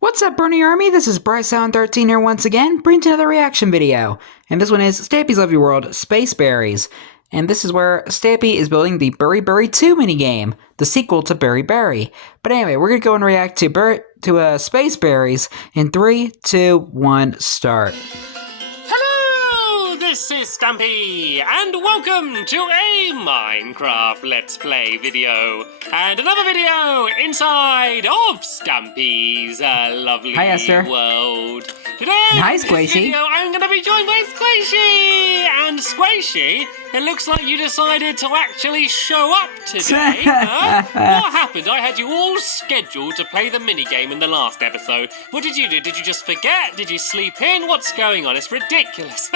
What's up, Bernie Army? This is BryceAllen13 here once again, bringing to another reaction video. And this one is Stampy's Lovely World Space Berries. And this is where Stampy is building the Berry Berry 2 minigame, the sequel to Berry Berry. But anyway, we're going to go and react to Space Berries in 3, 2, 1, start. Hello, this is Stampy, and welcome to a Minecraft Let's Play video. And another video inside of Stampy's lovely Hi, Esther. world. Today, Hi, in this Squishy. video, I'm going to be joined by Squishy. And Squishy, it looks like you decided to actually show up today. Huh? What happened? I had you all scheduled to play the minigame in the last episode. What did you do? Did you just forget? Did you sleep in? What's going on? It's ridiculous.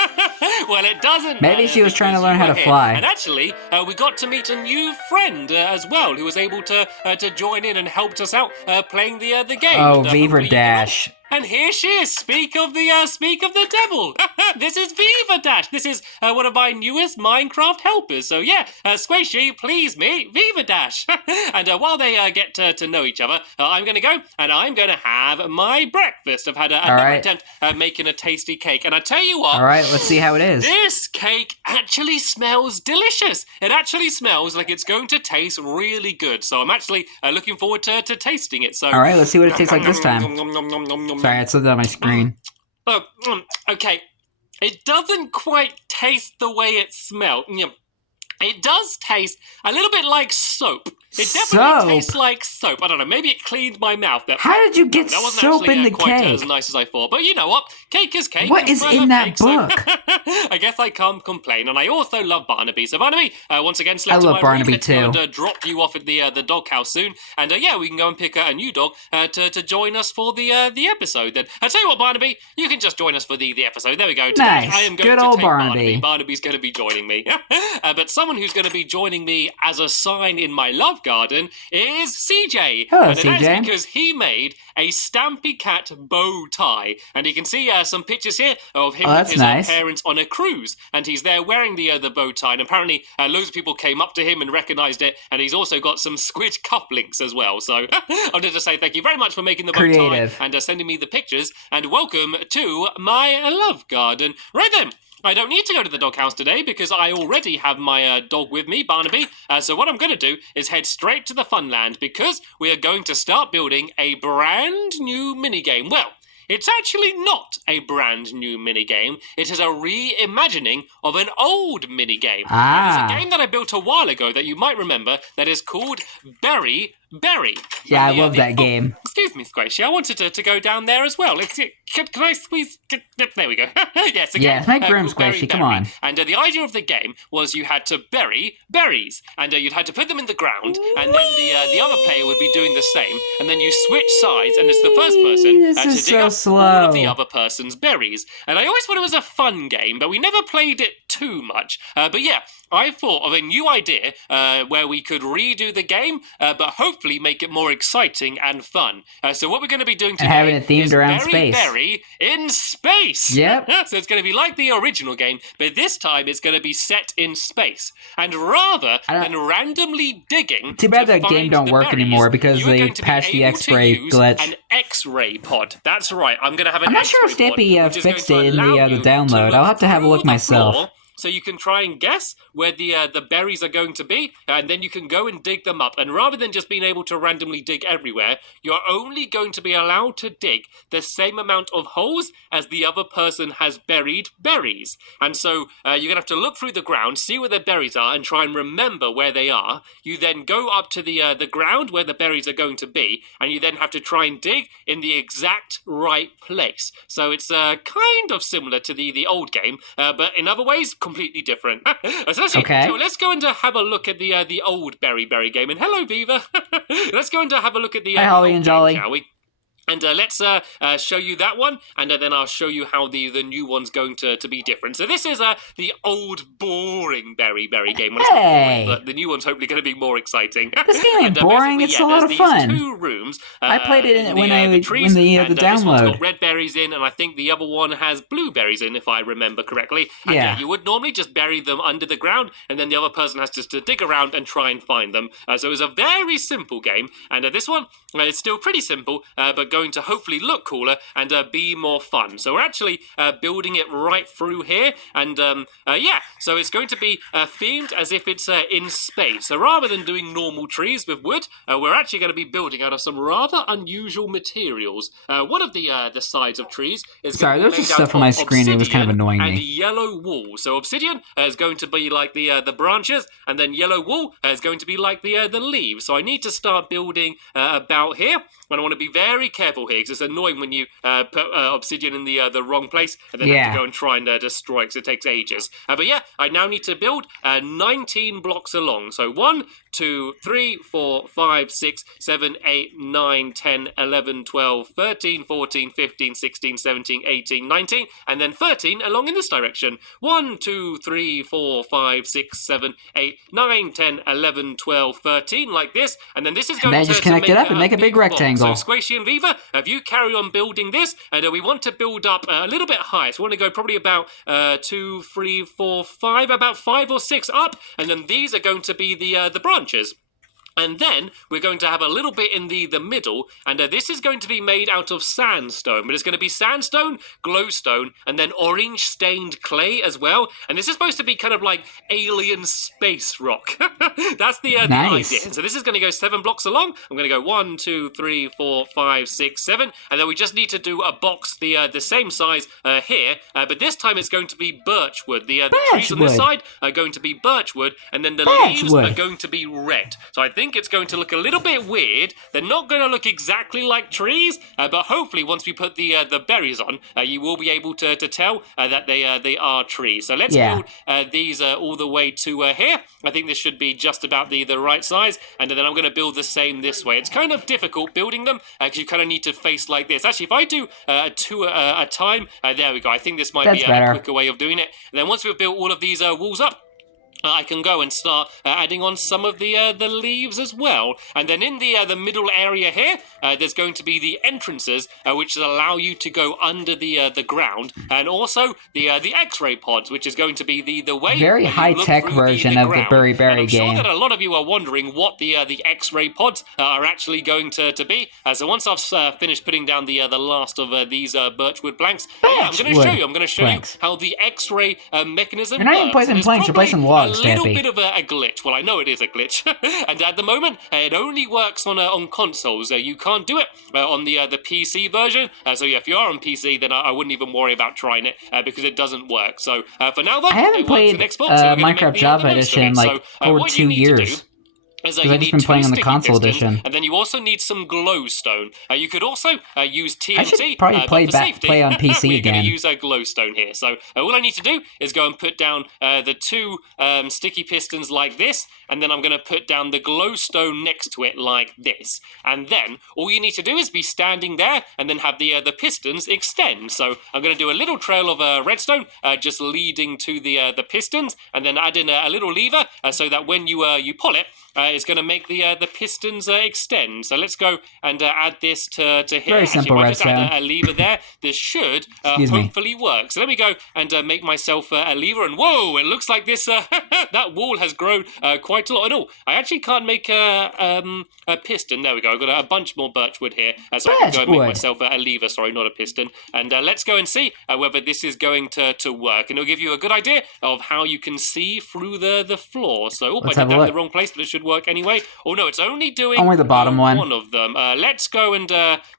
Well, it doesn't Maybe matter she was trying to because learn you how were to here. fly. And actually, we got to meet a new friend as well, who was able to join in and helped us out playing the game. Oh, And, Beaver hopefully you can Dash. and here she is. Speak of the devil. This is Viva Dash. This is one of my newest Minecraft helpers. So yeah, Squishy, please meet Viva Dash. And while they get to know each other, I'm going to go and I'm going to have my breakfast. I've had another attempt at making a tasty cake, and I tell you what. All right, let's see how it is. This cake actually smells delicious. It actually smells like it's going to taste really good. So I'm actually looking forward to tasting it. So All right, let's see what it tastes like this time. Sorry, I slipped on my screen. Oh, okay. It doesn't quite taste the way it smelled. It does taste a little bit like soap. It definitely tastes like soap. I don't know, maybe it cleaned my mouth. How did you get that wasn't soap actually, in the quite cake? as nice as I thought. But you know what? Cake is cake. What is I in love that cake, book? So I guess I can't complain. And I also love Barnaby. So Barnaby, once again, slept I love in my room. Barnaby Let's go too. and drop you off at the doghouse soon. And yeah, we can go and pick a new dog to join us for the episode. Then I tell you what, Barnaby, you can just join us for the episode. There we go. Today Nice. I am going Good to old take Barnaby. Barnaby's going to be joining me. But someone who's going to be joining me as a sign in my love garden is CJ. Hello, And CJ. that's because he made a Stampy Cat bow tie. And you can see some pictures here of him with his nice. parents on a cruise. And he's there wearing the bow tie. And apparently loads of people came up to him and recognized it. And he's also got some squid cufflinks as well. So I wanted to say thank you very much for making the bow Creative. tie and sending me the pictures. And welcome to my love garden. Right then. I don't need to go to the doghouse today because I already have my dog with me, Barnaby. So what I'm going to do is head straight to the Funland because we are going to start building a brand new minigame. Well, it's actually not a brand new minigame. It is a reimagining of an old minigame. Ah. It's a game that I built a while ago that you might remember that is called Berry Berry. Yeah, I And love that game. Excuse me, Squishy. I wanted to go down there as well. Can I squeeze? There we go. Yes, again. Yes, make room, called Berry Squishy. Come Berry. on. And the idea of the game was you had to bury berries, and you'd had to put them in the ground, and then the other player would be doing the same, and then you switch sides, and it's the first person This to is dig so up slow. all of the other person's berries. And I always thought it was a fun game, but we never played it too much. But yeah, I thought of a new idea where we could redo the game, but hopefully make it more exciting and fun. So what we're going to be doing today And having it themed is around Berry space. Berry in space. Yep. So it's going to be like the original game, but this time it's going to be set in space. And rather than randomly digging, Too bad to that game find don't the work berries, anymore because you are they going to be patched the able to X-ray use glitch. An X-ray pod. That's right. I'm going to have an I'm not sure if X-ray pod, Stampy which is fixed going it to in allow the you download. to I'll have to have a through look the myself. floor, so you can try and guess where the berries are going to be, and then you can go and dig them up. And rather than just being able to randomly dig everywhere, you're only going to be allowed to dig the same amount of holes as the other person has buried berries. And so you're going to have to look through the ground, see where the berries are, and try and remember where they are. You then go up to the ground where the berries are going to be, and you then have to try and dig in the exact right place. So it's kind of similar to the old game, but in other ways, completely different. Okay. So let's go and have a look at the old Berry Berry game. And hello, Viva. Let's go and have a look at the Hi, Holly old and game, Jolly. shall we? And let's show you that one, and then I'll show you how the new one's going to be different. So this is the old, boring Berry Berry game. Well, it's not Hey! boring, but the new one's hopefully going to be more exciting. This game ain't And, boring, basically, it's yeah, a lot there's of these fun. two rooms. I played it in when the trees, the and, the this one's download. got red berries in, and I think the other one has blueberries in, if I remember correctly. And, Yeah. you would normally just bury them under the ground, and then the other person has just to dig around and try and find them. So it was a very simple game, and this one It's still pretty simple, but going to hopefully look cooler and be more fun. So we're actually building it right through here, and yeah, so it's going to be themed as if it's in space. So rather than doing normal trees with wood, we're actually going to be building out of some rather unusual materials. One of the sides of trees is Sorry, going to there's be just made stuff out on my of screen. It was kind of obsidian annoying and me. yellow wool. So obsidian is going to be like the branches, and then yellow wool is going to be like the leaves. So I need to start building about here, and I want to be very careful here because it's annoying when you put obsidian in the wrong place and then have to go and try and destroy it because it takes ages. But yeah, I now need to build 19 blocks along. So 1, 2, 3, 4, 5, 6, 7, 8, 9, 10, 11, 12, 13, 14, 15, 16, 17, 18, 19, and then 13 along in this direction. 1, 2, 3, 4, 5, 6, 7, 8, 9, 10, 11, 12, 13, like this. And then this is going And then just connect it up and make a big rectangle. So Squishy and Viva, if you carry on building this, and we want to build up a little bit higher. So we want to go probably about 2, 3, 4, 5, about 5 or 6 up, and then these are going to be the branches. And then we're going to have a little bit in the middle, and this is going to be made out of sandstone, but it's going to be sandstone, glowstone, and then orange stained clay as well. And this is supposed to be kind of like alien space rock. That's the Nice. idea. So this is going to go 7 blocks along. I'm going to go 1, 2, 3, 4, 5, 6, 7, and then we just need to do a box the same size here, but this time it's going to be birch wood. The trees on this side are going to be birch wood, and then the leaves are going to be red. So I think it's going to look a little bit weird. They're not going to look exactly like trees, but hopefully once we put the berries on, you will be able to tell that they are trees. So let's build these all the way to here. I think this should be just about the right size, and then I'm going to build the same this way. It's kind of difficult building them because you kind of need to face like this. Actually, if I do 2 at a time, there we go. I think this might be a quicker way of doing it. And then once we've built all of these walls up, I can go and start adding on some of the leaves as well. And then in the middle area here, there's going to be the entrances, which allow you to go under the ground, and also the X-ray pods, which is going to be the way. Very high-tech version of the Berry game. I'm sure that a lot of you are wondering what the X-ray pods are actually going to be. So once I've finished putting down the last of these birchwood planks, I'm going to show you. I'm going to show you how the X-ray mechanism You're not even placing planks, you're placing logs, a little bit of a glitch. Well, I know it is a glitch, and at the moment it only works on consoles. You can't do it on the PC version. So yeah, if you are on PC, then I wouldn't even worry about trying it because it doesn't work. So for now, though, I haven't played Minecraft Java Edition like over 2 years. Because I've just been playing on the console edition. And then you also need some glowstone. You could also use TNT. I should probably play on PC we're again. going to use a glowstone here. So all I need to do is go and put down the 2 sticky pistons like this, and then I'm going to put down the glowstone next to it like this. And then all you need to do is be standing there and then have the pistons extend. So I'm going to do a little trail of redstone just leading to the pistons, and then add in a little lever so that when you pull it, it's going to make the pistons extend. So let's go and add this to here. Very simple redstone. Just add a lever there. This should hopefully work. So let me go and make myself a lever. And whoa, it looks like this that wall has grown quite a lot. And I actually can't make a piston. There we go. I've got a bunch more birchwood here. So I can go and make myself a lever. Sorry, not a piston. And let's go and see whether this is going to work. And it'll give you a good idea of how you can see through the floor. So I did that in the wrong place, but it should work anyway. Oh no, it's only doing the bottom one of them. Let's go and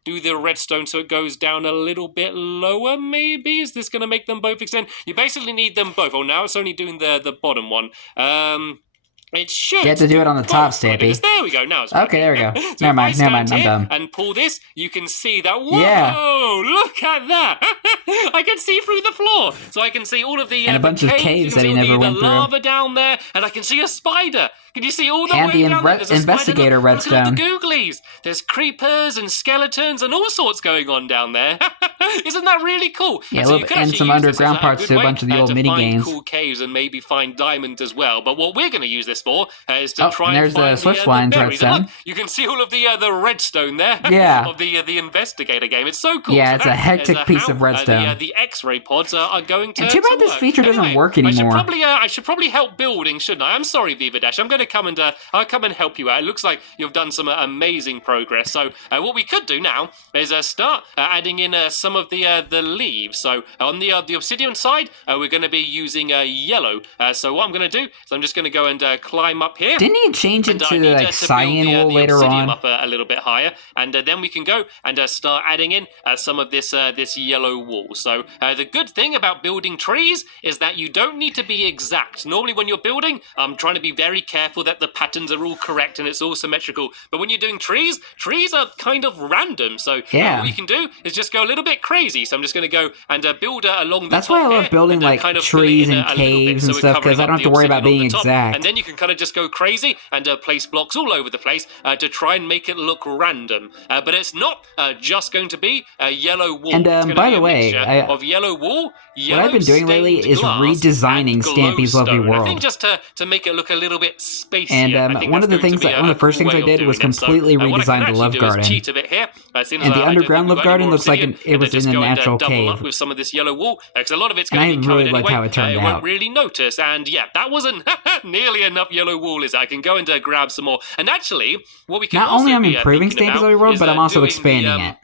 do the redstone so it goes down a little bit lower, maybe? Is this going to make them both extend? You basically need them both. Oh, now it's only doing the bottom one. It should. You have to do it on the top, Stampy. There we go. Now it's okay. There we go. So never mind. I'm done. And pull this. You can see that. Whoa! Look at that! I can see through the floor, so I can see all of the and a bunch of caves that he never went through. Lava down there, and I can see a spider. Can you see all the and way the down there? There's a investigator spider. redstone. Look at the googlies. There's creepers and skeletons and all sorts going on down there. Isn't that really cool? Yeah, so and some underground parts to a bunch of the old mini games. Cool caves and maybe find diamonds as well. But what we're going to use this for is to try and there's find the Swift the Lines berries. And redstone. look, you can see all of the redstone there Yeah. of the investigator game. It's so cool. Yeah, So it's a that hectic is, piece how, of redstone. The X-ray pods are going to. And too bad this work. feature doesn't Anyway, work anymore. I should probably help building, shouldn't I? I'm sorry, Viva Dash. I'm going to come and I'll come and help you out. It looks like you've done some amazing progress. So what we could do now is start adding in some of the leaves. So on the obsidian side, we're going to be using yellow. So what I'm going to do is I'm just going to go and climb up here. Didn't he change it to like cyan wool later obsidian on? Up a little bit higher, and then we can go and start adding in some of this yellow wool. So the good thing about building trees is that you don't need to be exact. Normally when you're building, I'm trying to be very careful that the patterns are all correct and it's all symmetrical. But when you're doing trees are kind of random. So what you can do is just go a little bit crazy. So I'm just going to go and build along the That's top why I love here, building and like kind of trees fill it in and a little bit, caves so and we're stuff because covering I up don't have the to worry about obsidian on being the top. exact. And then you can kind of just go crazy and place blocks all over the place to try and make it look random. But it's not just going to be yellow wool. And it's by be the way, of yellow wool, what I've been doing lately is redesigning Stampy's Lovely World. I think just to make it look a little bit spacey. And one of the first things I did was completely redesign the Love Garden. Cheat a bit here, and the underground Love Garden looks like it was in a natural cave. Up with some of this yellow wool, because a lot of it's and going to be covered really liked anyway. How it turned out. Won't really notice, and yeah, that wasn't nearly enough yellow wool. I can go and grab some more. And actually, what we can not also only I'm be, improving Stampy's Lovely World, but I'm also expanding it.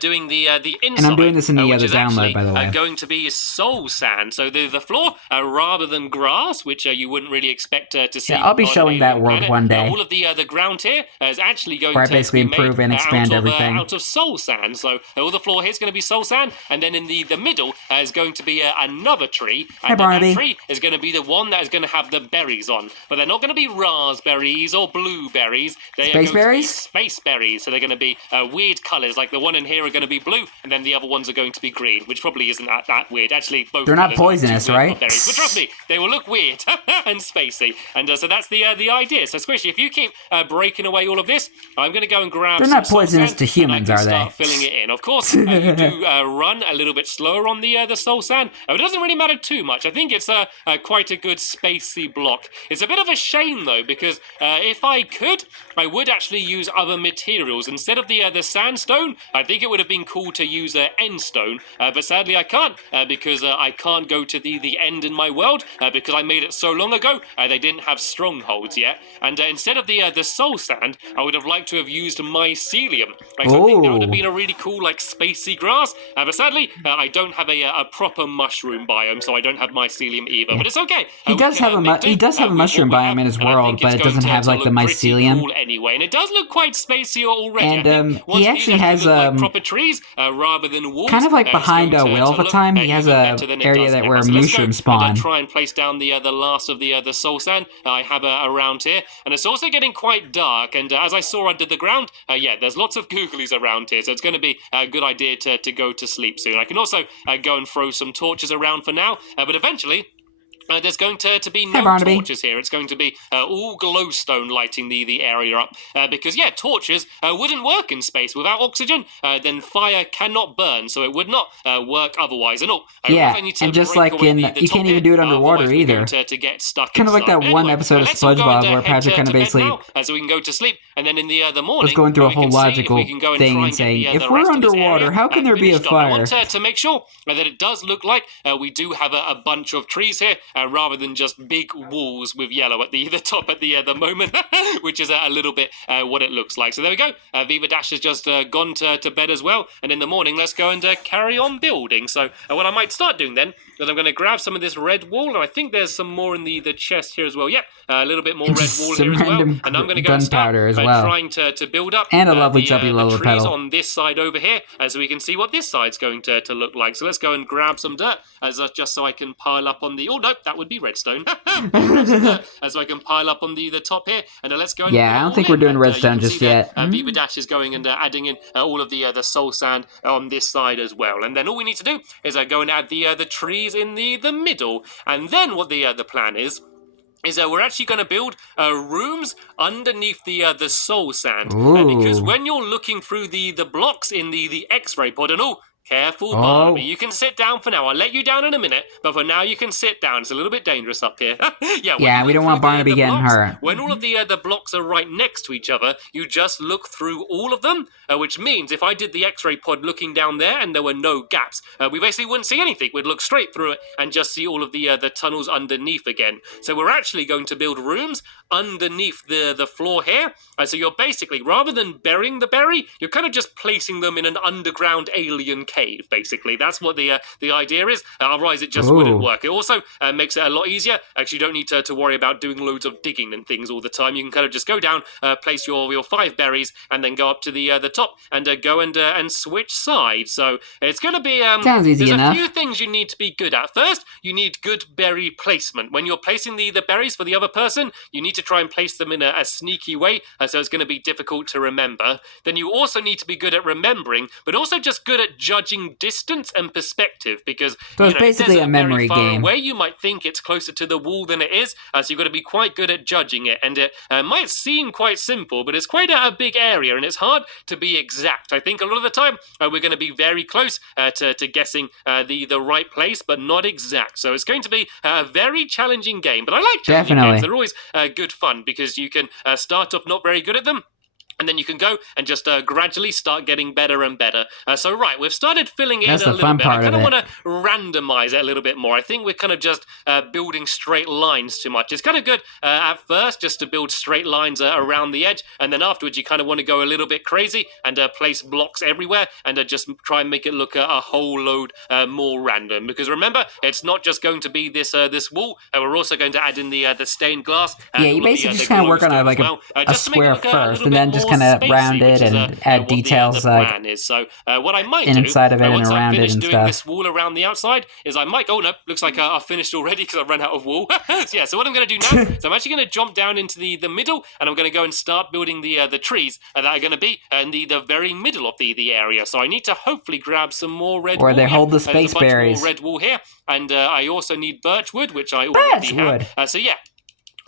Doing the inside, and I'm doing this in the other actually, download, by the way. Going to be soul sand. So the floor, rather than grass, which you wouldn't really expect to see. Yeah, I'll be showing that world planet. one day. All of the ground here is actually going where I to basically be improve made, and expand everything out of soul sand. So all the floor here is going to be soul sand, and then in the middle is going to be another tree. And that tree is going to be the one that is going to have the berries on, but they're not going to be raspberries or blueberries. They space berries. Space berries. So they're going to be weird colours. Like the one in here are going to be blue. And then the other ones are going to be green, which probably isn't that weird. Actually, both they're not poisonous, right? Berries. But trust me, they will look weird and spacey. And so that's the idea. So Squishy, if you keep breaking away all of this, I'm going to go and grab. They're not poisonous to humans, are they? Start filling it in. Of course, you do run a little bit slower on the soul sand. It doesn't really matter too much. I think it's quite a good spacey block. It's a bit of a shame though, because if I could, I would actually use other materials instead of the sandstone. I think it would have been cool to use end stone, but sadly I can't because I can't go to the end in my world because I made it so long ago. They didn't have strongholds yet, and instead of the soul sand, I would have liked to have used mycelium. I think that would have been a really cool like spacey grass, but sadly I don't have a proper mushroom biome, so I don't have mycelium either. Yeah. But it's okay. He does have a mushroom biome in his world, but it doesn't have like the mycelium. Cool anyway, and it does look quite spacey already. And he actually has proper trees rather than walls. Kind of like behind a Wheel of a Time, he has a area that where mushrooms spawn. Try and place down the last of the soul sand I have around here, and it's also getting quite dark. And as I saw under the ground, there's lots of googlies around here, so it's going to be a good idea to go to sleep soon. I can also go and throw some torches around for now, but eventually. There's going to be no torches here. It's going to be all glowstone lighting the area up because, torches wouldn't work in space. Without oxygen, then fire cannot burn, so it would not work otherwise. And and just like in, you can't even do it underwater either. To get stuck kind of like that one episode of SpongeBob where Patrick kind of basically so we can go to sleep, and then in the morning was going through a whole logical thing and saying, if we're underwater, how can there be a fire? I want to make sure that it does look like we do have a bunch of trees here. Rather than just big walls with yellow at the top at the moment, which is a little bit what it looks like. So there we go. Viva Dash has just gone to bed as well. And in the morning, let's go and carry on building. So what I might start doing then is I'm going to grab some of this red wool. And I think there's some more in the chest here as well. Yep, a little bit more red wool here as well. And I'm going to go and start trying to build up and a lovely chubby lily trees petal on this side over here, so we can see what this side's going to look like. So let's go and grab some dirt just so I can pile up on the. Oh no, that would be redstone. So I can pile up on the top here, and let's go. And I don't think we're doing redstone just yet. Viva Dash is going and adding in all of the soul sand on this side as well, and then all we need to do is go and add the trees in the middle, and then what the plan is we're actually going to build rooms underneath the soul sand, because when you're looking through the blocks in the X-ray pod, and Careful, Oh. Barnaby. You can sit down for now. I'll let you down in a minute, but for now you can sit down. It's a little bit dangerous up here. Yeah, we don't want Barnaby getting hurt. When all of the blocks are right next to each other, you just look through all of them, which means if I did the X-ray pod looking down there and there were no gaps, we basically wouldn't see anything. We'd look straight through it and just see all of the tunnels underneath again. So we're actually going to build rooms underneath the floor here. So you're basically, rather than burying the berry, you're kind of just placing them in an underground alien cave, basically. That's what the idea is. Otherwise, it just wouldn't work. It also makes it a lot easier. Actually, you don't need to worry about doing loads of digging and things all the time. You can kind of just go down, place your 5 berries, and then go up to the top and go and switch sides. So it's going to be... Sounds easy enough. There's a few things you need to be good at. First, you need good berry placement. When you're placing the berries for the other person, you need to try and place them in a sneaky way, so it's going to be difficult to remember. Then you also need to be good at remembering, but also just good at judging distance and perspective, because so it's basically a memory game. Where you might think it's closer to the wall than it is, so you've got to be quite good at judging it. And it might seem quite simple, but it's quite a big area, and it's hard to be exact. I think a lot of the time we're going to be very close to guessing the right place, but not exact. So it's going to be a very challenging game. But I like challenging games. They're always good fun because you can start off not very good at them, and then you can go and just gradually start getting better and better. So right, we've started filling it in a little bit. I kind of want to randomize it a little bit more. I think we're kind of just building straight lines too much. It's kind of good at first just to build straight lines around the edge, and then afterwards you kind of want to go a little bit crazy and place blocks everywhere and just try and make it look a whole load more random. Because remember, it's not just going to be this wall. We're also going to add in the stained glass. Yeah, you basically just kind of work on a square first, and then just kind of round it and add details like so what I might inside of it and around it and doing stuff. This wall around the outside is I might. Oh no, looks like I've finished already because I've run out of wall. So yeah, so what I'm going to do now is I'm actually going to jump down into the middle, and I'm going to go and start building the trees that are going to be in the very middle of the area. So I need to hopefully grab some more red wool. Where they hold the space berries. berries. More red wool here, and I also need birch wood, which I already have. So yeah.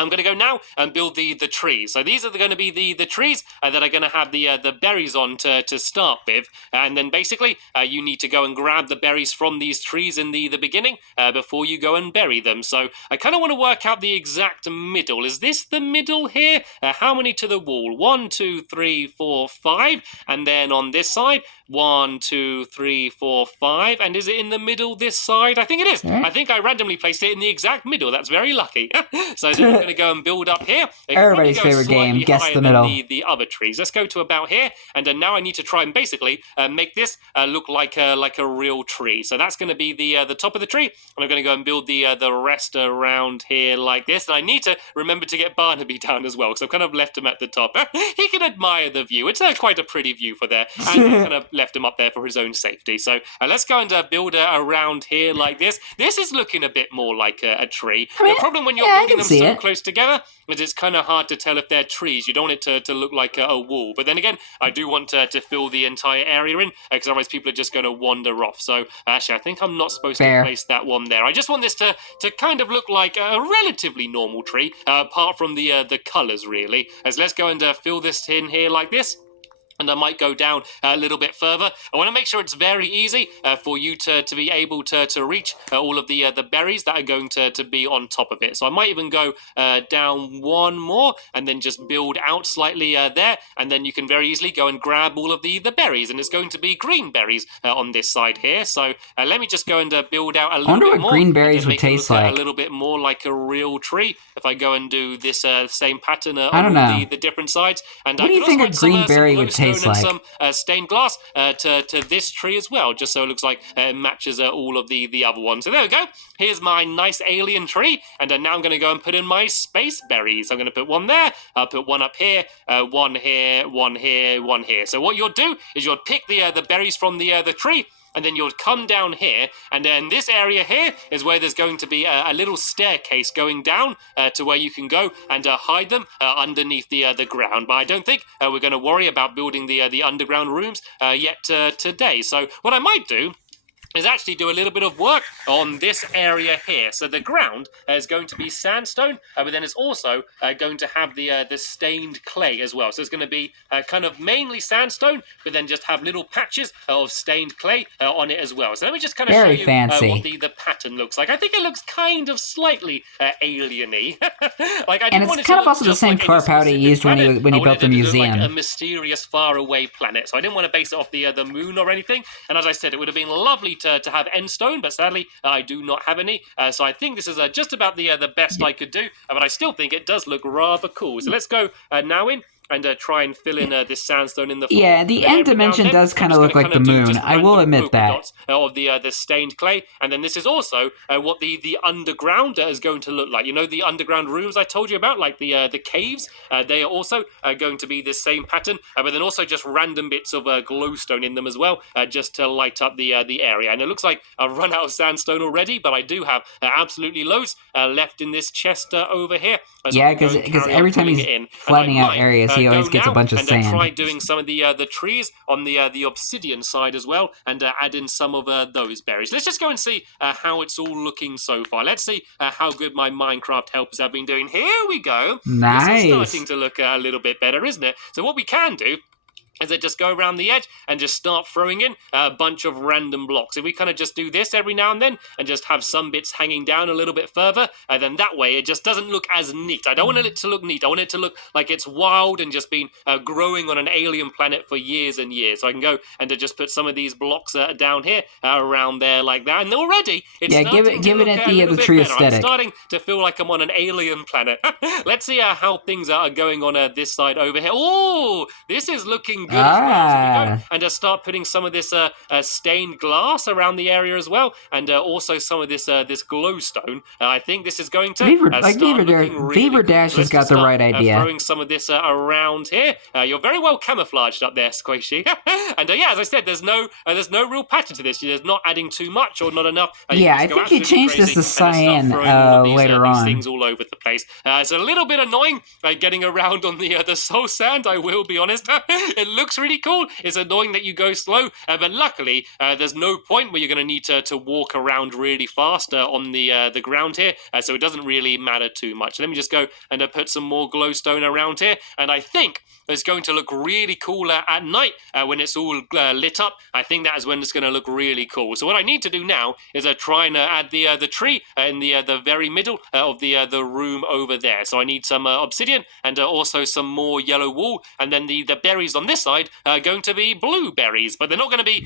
I'm going to go now and build the trees. So these are going to be the trees that are going to have the berries on to start with. And then basically you need to go and grab the berries from these trees in the beginning before you go and bury them. So I kind of want to work out the exact middle. Is this the middle here? How many to the wall? 1, 2, 3, 4, 5. And then on this side, 1, 2, 3, 4, 5. And is it in the middle this side? I think it is. Yeah. I think I randomly placed it in the exact middle. That's very lucky. So then I'm going to go and build up here. Everybody's favorite game, guess the middle. The other trees. Let's go to about here, and then now I need to try and basically make this look like a real tree. So that's going to be the top of the tree, and I'm going to go and build the rest around here like this. And I need to remember to get Barnaby down as well, because I've kind of left him at the top. He can admire the view. It's quite a pretty view for there, and I kind of left him up there for his own safety. So let's go and build around here like this. This is looking a bit more like a tree. I mean, the problem when you're building them so close together is it's kind of hard to tell if they're trees. You don't want it to look like a wall. But then again, I do want to fill the entire area in, because otherwise people are just going to wander off. So actually, I think I'm not supposed to place that one there. I just want this to kind of look like a relatively normal tree, apart from the colours, really. As let's go and fill this in here like this. And I might go down a little bit further. I want to make sure it's very easy for you to be able to reach all of the berries that are going to be on top of it. So I might even go down one more and then just build out slightly there. And then you can very easily go and grab all of the berries. And it's going to be green berries on this side here. So let me just go and build out a little bit more. I wonder what green berries would taste like. A little bit more like a real tree. If I go and do this same pattern I don't know. The different sides. And what do you think a green berry would taste like? Some stained glass to this tree as well, just so it looks like it matches all of the other ones. So there we go. Here's my nice alien tree, and now I'm going to go and put in my space berries. I'm going to put one there, I'll put one up here, one here, one here, one here. So what you'll do is you'll pick the berries from the tree, and then you'll come down here, and then this area here is where there's going to be a little staircase going down to where you can go and hide them underneath the ground. But I don't think we're going to worry about building the underground rooms yet today. So what I might do is actually do a little bit of work on this area here. So the ground is going to be sandstone, but then it's also going to have the stained clay as well. So it's going to be kind of mainly sandstone, but then just have little patches of stained clay on it as well. So let me just kind of show you what the pattern looks like. I think it looks kind of slightly alien-y. Like, I and it's kind of also the same color palette he used when he built the museum. Like a mysterious, faraway planet. So I didn't want to base it off the moon or anything. And as I said, it would have been lovely to have end stone, but sadly I do not have any. So I think this is just about the best I could do. But I still think it does look rather cool. So let's go now in and try and fill in this sandstone in the floor. Yeah, the end dimension does kind of look like the moon. I will admit that. Of the stained clay, and then this is also what the underground is going to look like. You know, the underground rooms I told you about, like the caves. They are also going to be the same pattern, but then also just random bits of glowstone in them as well, just to light up the area. And it looks like I've run out of sandstone already, but I do have absolutely loads left in this chest over here. Yeah, because every time he's flattening out areas, he always gets a bunch of sand. And try doing some of the trees on the obsidian side as well, and add in some of those berries. Let's just go and see how it's all looking so far. Let's see how good my Minecraft helpers have been doing. Here we go. Nice. This is starting to look a little bit better, isn't it? So what we can do is they just go around the edge and just start throwing in a bunch of random blocks. If we kind of just do this every now and then and just have some bits hanging down a little bit further, then that way it just doesn't look as neat. I don't want it to look neat. I want it to look like it's wild and just been growing on an alien planet for years and years. So I can go and just put some of these blocks down here around there like that. And already it's starting to look the tree aesthetic. I'm starting to feel like I'm on an alien planet. Let's see how things are going on this side over here. Oh, this is looking good as well. So we go and start putting some of this stained glass around the area as well, and also some of this glowstone. I think this is going to Beaver Dash has got the right idea. Throwing some of this around here. You're very well camouflaged up there, Squishy. And yeah, as I said, there's no real pattern to this. There's not adding too much or not enough. Yeah, I think he changed this to cyan later on. These things all over the place. It's a little bit annoying getting around on the soul sand. I will be honest. It looks really cool. It's annoying that you go slow, but luckily there's no point where you're going to need to walk around really fast on the ground here, so it doesn't really matter too much. Let me just go and put some more glowstone around here, and I think it's going to look really cool at night when it's all lit up. I think that is when it's going to look really cool. So what I need to do now is try and add the tree in the very middle of the room over there. So I need some obsidian and also some more yellow wool, and then the berries on this side are going to be blueberries, but they're not going to be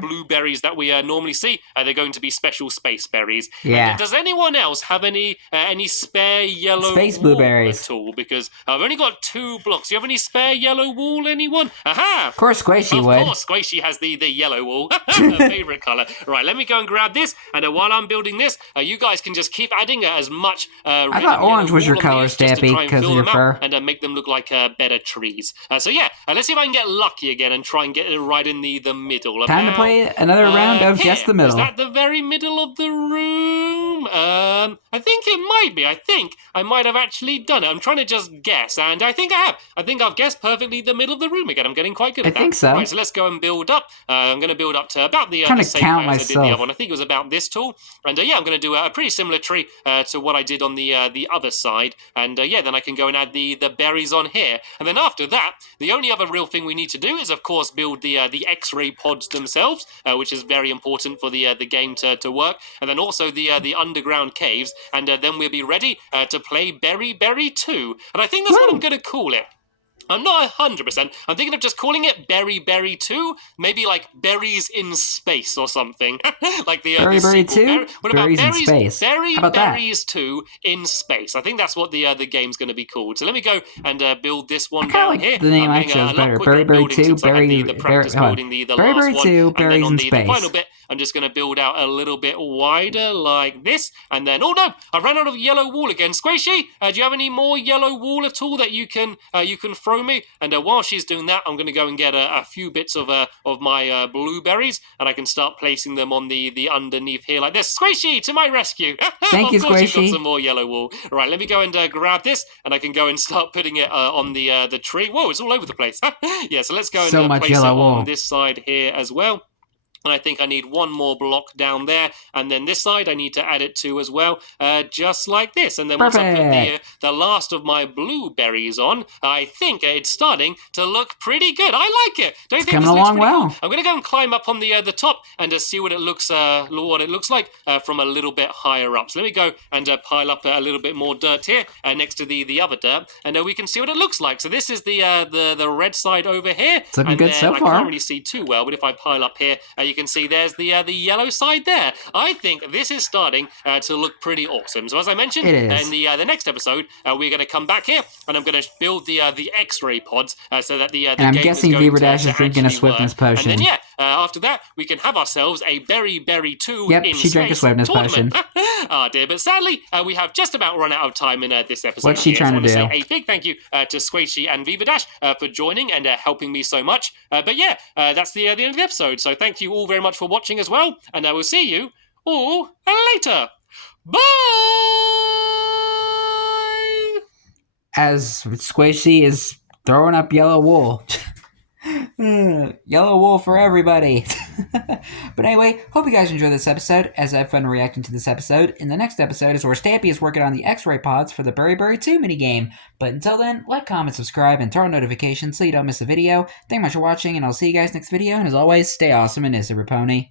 blueberries that we normally see. They're going to be special space berries. Yeah. Does anyone else have any spare yellow space wool blueberries at all? Because I've only got 2 blocks. Do you have any spare yellow wool, anyone? Aha! Of course Squishy would. Of course, Squishy has the yellow wool. Her favourite colour. Right, let me go and grab this, and while I'm building this, you guys can just keep adding as much I thought orange was your colour, Stampy, because of your fur. And make them look like better trees. So yeah, let's see if I can get lucky again and try and get it right in the middle. Time to play another round of Guess the Middle. Is that the very middle of the room? I think it might be. I think I might have actually done it. I'm trying to just guess, and I think I have. I think I've guessed perfectly the middle of the room again. I'm getting quite good at that. I think so. Right, so let's go and build up. I'm going to build up to about the same height as I did the other one. I think it was about this tall. And yeah, I'm going to do a pretty similar tree to what I did on the other side. And yeah, then I can go and add the berries on here. And then after that, the only other real thing we need to do is, of course, build the X-ray pods themselves, which is very important for the game to work. And then also the underground caves. And then we'll be ready to play Berry 2. And I think that's what I'm going to call it. I'm not 100%. I'm thinking of just calling it Berry 2. Maybe like Berries in Space or something. Like the Berry 2? What about Berries in Space. Berries 2 in Space. I think that's what the game's going to be called. So let me go and build this one down like here. The name I chose better. Berry 2, Berry 2, Berries in Space. The final bit, I'm just going to build out a little bit wider like this. And then, oh no, I ran out of yellow wool again. Squishy, do you have any more yellow wool at all that you can throw me? And while she's doing that, I'm going to go and get a few bits of my blueberries, and I can start placing them on the underneath here like this. Squishy, to my rescue! Thank you, Squishy. Of course you've got some more yellow wool. Right, let me go and grab this, and I can go and start putting it on the tree. Whoa, it's all over the place. Yeah, so let's go and place it on this side here as well. And I think I need one more block down there. And then this side, I need to add it to as well, just like this. And then once I put the last of my blueberries on, I think it's starting to look pretty good. I like it. Don't you think this looks pretty cool? I'm going to go and climb up on the top and see what it looks like from a little bit higher up. So let me go and pile up a little bit more dirt here next to the other dirt, and we can see what it looks like. So this is the red side over here. It's looking good so far. I can't really see too well, but if I pile up here, you can see there's the yellow side there. I think this is starting to look pretty awesome. So as I mentioned, in the next episode, we're going to come back here, and I'm going to build the X-ray pods so that the and I'm game guessing is going Dash to is drinking a swiftness potion. And then after that, we can have ourselves a Berry 2 Yep, in she drank a swiftness potion. Ah, dear, but sadly, we have just about run out of time in this episode. What's she trying to do? So I want to say a big thank you to Squishy and Dash for joining and helping me so much. But yeah, that's the end of the episode. So thank you all very much for watching as well, and I will see you all later. Bye! As Squishy is throwing up yellow wool. Yellow wool for everybody. But anyway, hope you guys enjoyed this episode, as I have fun reacting to this episode. In the next episode is where Stampy is working on the X-ray pods for the Berry 2 minigame. But until then, like, comment, subscribe, and turn on notifications so you don't miss a video. Thank you much for watching, and I'll see you guys next video. And as always, stay awesome and Pony.